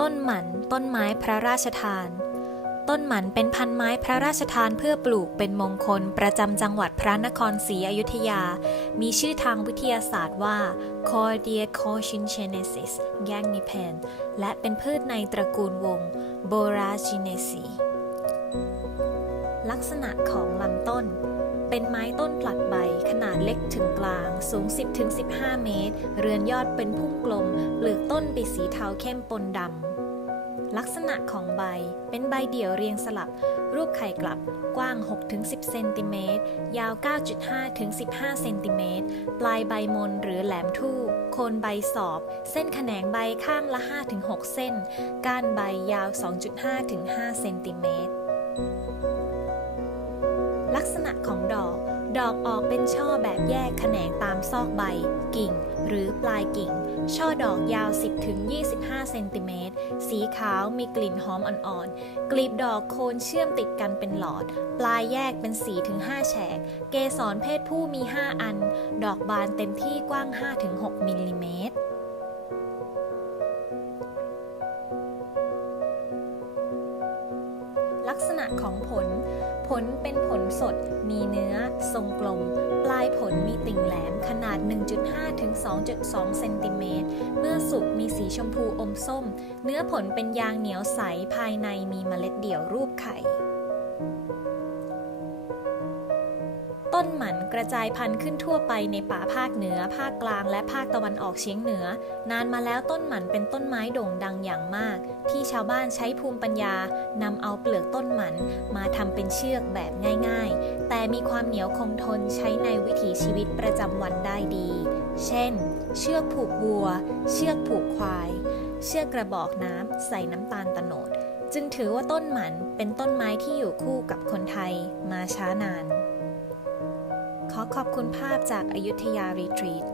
ต้นหมัน ต้นไม้พระราชทาน ต้นหมันเป็นพันไม้พระราชทานเพื่อปลูกเป็นมงคลประจำจังหวัดพระนครศรีอยุธยา มีชื่อทางวิทยาศาสตร์ว่า Cordia cochinchiensis g a n g i p e n และเป็นพืชในตระกูลวง Boraginaceae ลักษณะของลำต้น เป็นไม้ต้นผลัดใบ ขนาดเล็กถึงกลาง สูง 10-15 เมตร เรือนยอดเป็นพุ่มกลม เปลือกต้นเป็นสีเทาเข้มปนดำ ลักษณะของใบ เป็นใบเดี่ยวเรียงสลับ รูปไข่กลับ กว้าง 6-10 เซนติเมตร ยาว 9.5-15 เซนติเมตร ปลายใบมนหรือแหลมทู่ โคนใบสอบ เส้นแขนงใบข้างละ 5-6 เส้น ก้านใบยาว 2.5-5 เซนติเมตร ลักษณะของดอก ดอกออกเป็นช่อแบบแยกแขนงตามซอกใบ กิ่ง หรือปลายกิ่ง ช่อดอกยาว 10-25 เซนติเมตร สีขาวมีกลิ่นหอมอ่อนๆ กลีบดอกโคนเชื่อมติดกันเป็นหลอด ปลายแยกเป็น 4-5 แฉก เกสรเพศผู้มี 5 อัน ดอกบานเต็มที่กว้าง 5-6 มิลลิเมตร กษณะของผล ผลเป็นผลสด มีเนื้อ ทรงกลม ปลายผลมีติ่งแหลมขนาด 1.5ถึง2.2 เซนติเมตร เมื่อสุกมีสีชมพูอมส้ม เนื้อผลเป็นยางเหนียวใส ภายในมีเมล็ดเดี่ยวรูปไข่ ต้นหมันกระจายพันธุ์ขึ้นทั่วไปในป่าภาคเหนือ ภาคกลางและภาคตะวันออกเฉียงเหนือ นานมาแล้วต้นหมันเป็นต้นไม้โด่งดังอย่างมาก ที่ชาวบ้านใช้ภูมิปัญญานำเอาเปลือกต้นหมันมาทำเป็นเชือกแบบง่ายๆ แต่มีความเหนียวคงทนใช้ในวิถีชีวิตประจำวันได้ดี เช่น เชือกผูกวัว เชือกผูกควาย เชือกกระบอกน้ำใส่น้ำตาลตะโนด จึงถือว่าต้นหมันเป็นต้นไม้ที่อยู่คู่กับคนไทยมาช้านาน ขอขอบคุณภาพจากอายุทยารีทรีต